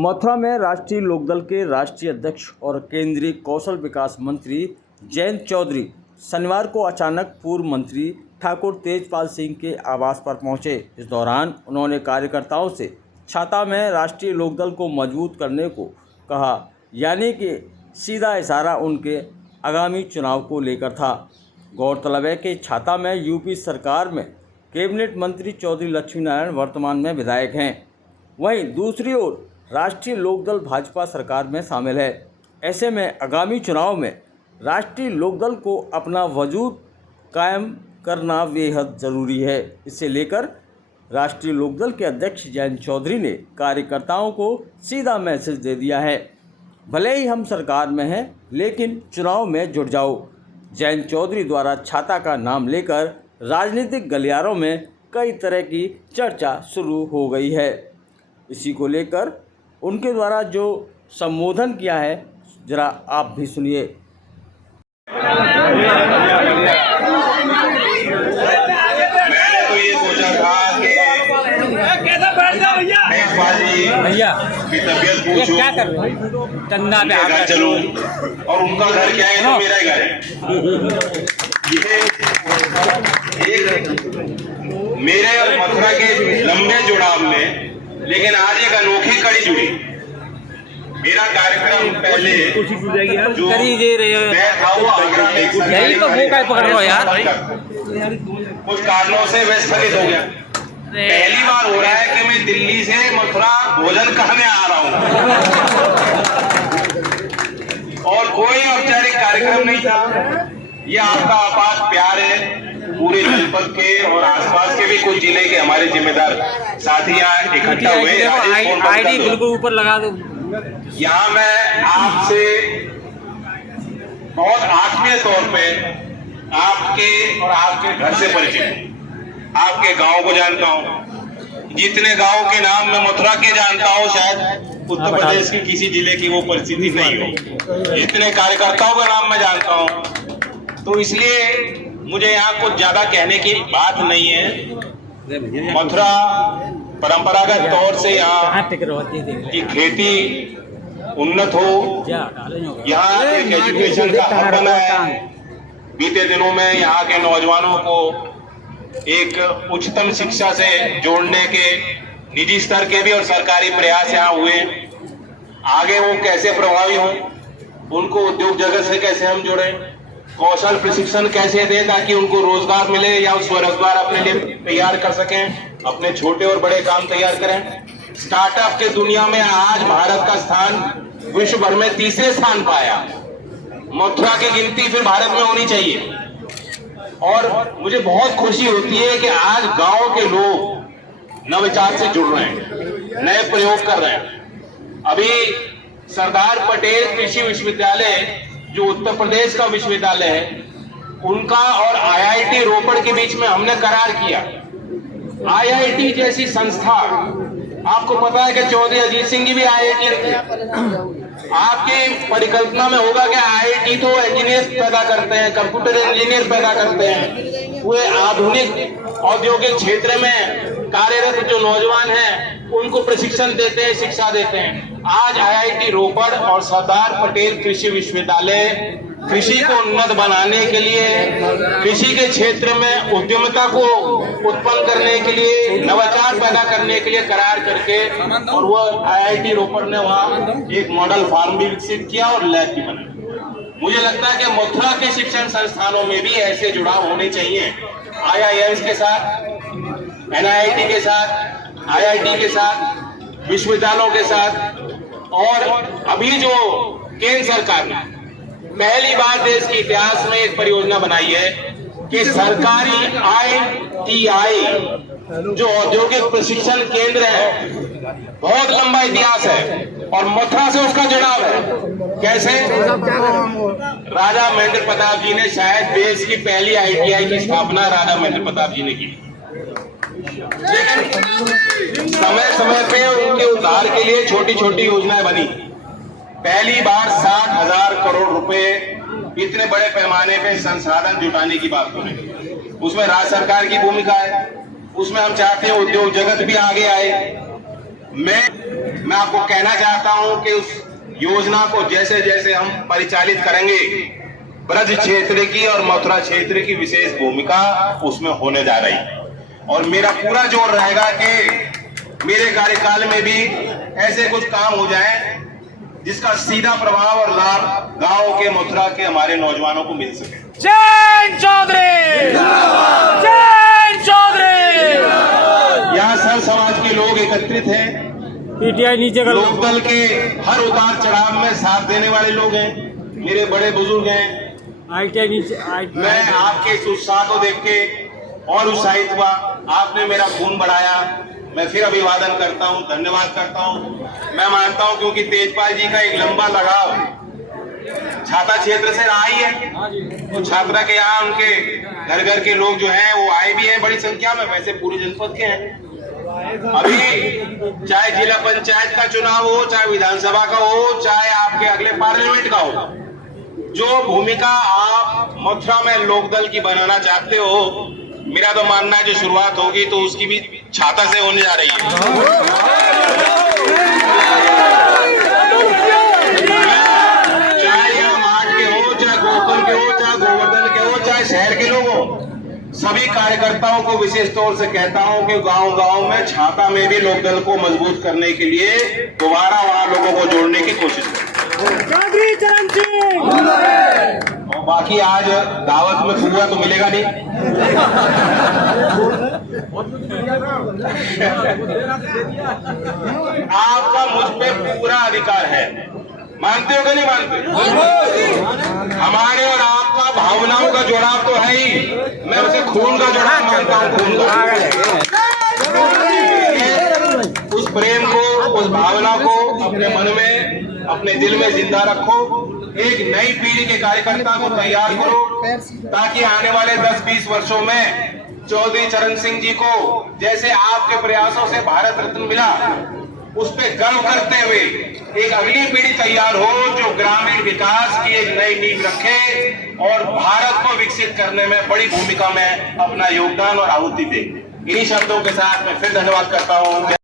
मथुरा में राष्ट्रीय लोकदल के राष्ट्रीय अध्यक्ष और केंद्रीय कौशल विकास मंत्री जयंत चौधरी शनिवार को अचानक पूर्व मंत्री ठाकुर तेजपाल सिंह के आवास पर पहुंचे। इस दौरान उन्होंने कार्यकर्ताओं से छाता में राष्ट्रीय लोकदल को मजबूत करने को कहा, यानी कि सीधा इशारा उनके आगामी चुनाव को लेकर था। गौरतलब है कि छाता में यूपी सरकार में कैबिनेट मंत्री चौधरी लक्ष्मी नारायण वर्तमान में विधायक हैं। वहीं दूसरी ओर राष्ट्रीय लोकदल भाजपा सरकार में शामिल है। ऐसे में आगामी चुनाव में राष्ट्रीय लोकदल को अपना वजूद कायम करना बेहद ज़रूरी है। इसे लेकर राष्ट्रीय लोकदल के अध्यक्ष जयंत चौधरी ने कार्यकर्ताओं को सीधा मैसेज दे दिया है, भले ही हम सरकार में हैं लेकिन चुनाव में जुट जाओ। जयंत चौधरी द्वारा छाता का नाम लेकर राजनीतिक गलियारों में कई तरह की चर्चा शुरू हो गई है। इसी को लेकर उनके द्वारा जो संबोधन किया है, जरा आप भी सुनिए। मैंने तो ये सोचा था कि भैया की तबीयत पूछूं, क्या कर रहे हो? टन्ना पे घर चलूं और उनका घर क्या है तो मेरा ही घर है। ये मेरे और मथुरा के लंबे जुड़ाव में लेकिन आज एक अनोखी कड़ी जुड़ी। मेरा कार्यक्रम पहले जो तय था वो आगरा में एक सरकारी कुछ कारणों से वह स्थगित हो गया। पहली बार हो रहा है कि मैं दिल्ली से मथुरा भोजन करने आ रहा हूँ और कोई औपचारिक कार्यक्रम नहीं था। ये आपका आपात प्यार है। पूरे जनपद के और आसपास के भी कुछ जिले के हमारे जिम्मेदार साथी यहाँ इकट्ठा हुए। आईडी बिल्कुल ऊपर लगा दो। यहाँ मैं आपसे बहुत आत्मीय तौर पे आपके और आपके घर से परिचित हूँ। आपके गांव को जानता हूँ। जितने गांव के नाम मैं मथुरा के जानता हूँ शायद उत्तर प्रदेश के किसी जिले की वो परिस्थिति नहीं हो। जितने कार्यकर्ताओं का नाम मैं जानता हूँ, तो इसलिए मुझे यहाँ कुछ ज्यादा कहने की बात नहीं है। मथुरा परंपरागत तौर से यहाँ की खेती उन्नत हो, यहाँ एक एजुकेशन का हब बना है। बीते दिनों में यहाँ के नौजवानों को एक उच्चतम शिक्षा से जोड़ने के निजी स्तर के भी और सरकारी प्रयास यहाँ हुए। आगे वो कैसे प्रभावी हों, उनको उद्योग जगत से कैसे हम जोड़ें, कौशल प्रशिक्षण कैसे दें ताकि उनको रोजगार मिले या स्वरोजगार अपने लिए तैयार कर सकें, अपने छोटे और बड़े काम तैयार करें। स्टार्टअप के दुनिया में आज भारत का स्थान विश्व भर में तीसरे स्थान पाया। मथुरा की गिनती फिर भारत में होनी चाहिए। और मुझे बहुत खुशी होती है कि आज गांव के लोग नवाचार से जुड़ रहे हैं, नए प्रयोग कर रहे हैं। अभी सरदार पटेल कृषि विश्वविद्यालय जो उत्तर प्रदेश का विश्वविद्यालय है, उनका और आईआईटी रोपड़ के बीच में हमने करार किया। आईआईटी जैसी संस्था, आपको पता है कि चौधरी अजीत सिंह जी भी आईआईटी थे। आपकी परिकल्पना में होगा कि आईआईटी तो इंजीनियर पैदा करते हैं, कंप्यूटर इंजीनियर पैदा करते हैं, वे आधुनिक औद्योगिक क्षेत्र में कार्यरत जो नौजवान हैं उनको प्रशिक्षण देते हैं, शिक्षा देते हैं। आज आईआईटी रोपड़ और सरदार पटेल कृषि विश्वविद्यालय कृषि को उन्नत बनाने के लिए, कृषि के क्षेत्र में उद्यमिता को उत्पन्न करने के लिए, नवाचार पैदा करने के लिए करार करके, और वो आईआईटी रोपड़ ने वहाँ एक मॉडल फार्म भी विकसित किया और लैब भी बनाया। मुझे लगता है कि मथुरा के शिक्षण संस्थानों में भी ऐसे जुड़ाव होने चाहिए, आईआईएम्स के साथ, एनआईटी के साथ, आईआईटी के साथ, विश्वविद्यालयों के साथ। और अभी जो केंद्र सरकार ने पहली बार देश के इतिहास में एक परियोजना बनाई है कि सरकारी आईटीआई जो औद्योगिक प्रशिक्षण केंद्र है, बहुत लंबा इतिहास है और मथुरा से उसका जुड़ाव है। कैसे? राजा महेंद्र प्रताप जी ने शायद देश की पहली आईटीआई की स्थापना राजा महेंद्र प्रताप जी ने की। लेकिन समय समय पे उनके उद्धार के लिए छोटी छोटी योजनाएं बनी। पहली बार 60,000 करोड़ रुपए इतने बड़े पैमाने पे संसाधन जुटाने की बात हो रही। उसमें राज्य सरकार की भूमिका है। उसमें हम चाहते हैं उद्योग जगत भी आगे आए। मैं आपको कहना चाहता हूं कि उस योजना को जैसे जैसे हम परिचालित करेंगे, ब्रज क्षेत्र की और मथुरा क्षेत्र की विशेष भूमिका उसमें होने जा रही है। और मेरा पूरा जोर रहेगा कि मेरे कार्यकाल में भी ऐसे कुछ काम हो जाए जिसका सीधा प्रभाव और लाभ गांव के, मथुरा के हमारे नौजवानों को मिल सके। जैन चौधरी, जैन चौधरी। यहाँ सर्व समाज के लोग एकत्रित हैं। पीटीआई नीचे कर लो। लोकदल के हर उतार चढ़ाव में साथ देने वाले लोग हैं, मेरे बड़े बुजुर्ग हैं। ITI नीचे मैं आपके इस उत्साह को देख के और उत्साहित हुआ। आपने मेरा खून बढ़ाया। मैं फिर अभिवादन करता हूं, धन्यवाद करता हूं। मैं मानता हूं क्योंकि तेजपाल जी का एक लंबा लगाव छाता क्षेत्र से रहा ही है। तो छात्रा के यहाँ उनके घर घर के लोग जो हैं वो आए भी हैं बड़ी संख्या में, वैसे पूरे जनपद के हैं। अभी चाहे जिला पंचायत का चुनाव हो, चाहे विधानसभा का हो, चाहे आपके अगले पार्लियामेंट का हो, जो भूमिका आप मथुरा में लोकदल की बनाना चाहते हो, मेरा तो मानना है जो शुरुआत होगी तो उसकी भी छाता से होने जा रही है। चाहे यह माठ के हो, चाहे गोकुल के हो, चाहे गोवर्धन के हो, चाहे शहर के लोग हो, सभी कार्यकर्ताओं को विशेष तौर से कहता हूं कि गांव गांव में छाता में भी लोकदल को मजबूत करने के लिए दोबारा वहां लोगों को जोड़ने की कोशिश करें। और बाकी आज दावत में खुआ तो मिलेगा नहीं। आपका मुझ पे पूरा अधिकार है, मानते हो कि नहीं मानते? हमारे और आपका भावनाओं का जुड़ाव तो है ही, मैं उसे खून का जुड़ाव मानता हूं, खून का। उस प्रेम को, उस भावना को अपने मन में, अपने दिल में जिंदा रखो। एक नई पीढ़ी के कार्यकर्ता को तैयार करो ताकि आने वाले 10-20 वर्षों में चौधरी चरण सिंह जी को जैसे आपके प्रयासों से भारत रत्न मिला, उस पे गर्व करते हुए एक अगली पीढ़ी तैयार हो जो ग्रामीण विकास की एक नई नींव रखे और भारत को विकसित करने में बड़ी भूमिका में अपना योगदान और आहुति दे। इन्हीं शब्दों के साथ मैं फिर धन्यवाद करता हूँ।